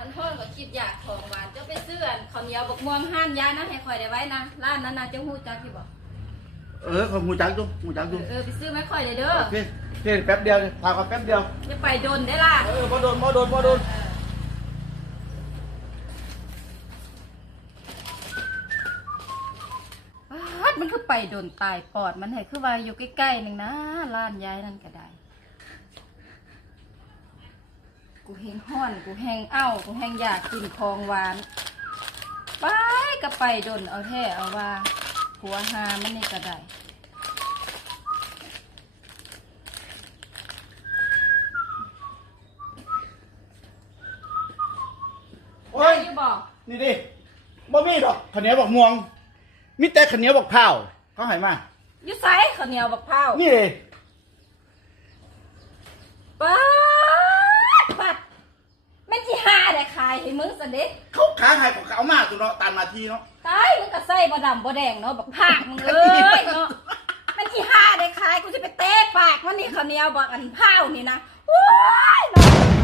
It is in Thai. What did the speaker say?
มันโทษก็คิดอยากของหวานเจ้าไปซื้อข้าวเหนียวบักม่วงห้านยานะให้คอยได้ไว้นะร้านนั้นนะเจ้าหูจักที่บอกของหูจักจุไปซื้อไม่ค่อยเลยเด้อโอเคแป๊บเดียวพากันแป๊บเดียวจะไปโดนได้ล่ะบ่โดนมันคือไปโดนตายปอดมันให้คือว่าอยู่ใกล้ๆนึงนะร้านยายนั่นก็ได้กูแหงห้อนกูแหงกูแหงอยากกินของหวานไปก็ไปโดนเอาแท้เอาว่าหัวหามันนี่ก็ได้โอ้ยบอกนี่ดิบ่มีดอกข้าวเหนียวบักม่วงมีแต่ข้าวเหนียวบักเผาเขาให้มาอยู่ไสข้าวเหนียวบักเผานี่เลยปัดมันที่หาได้ขายให้มึงสเด็จเขาขายให้ของเขามาตัวเนาะตามมาทีเนาะตายมึงก็ใส่บ่ดำบ่แดงเนาะบักผากมึงเลยเนาะมันที่หาได้ขายกูจะไปเตะปากมันนี่ข้าวเหนียวบักอันเผานี่นะโอ้ยเนาะ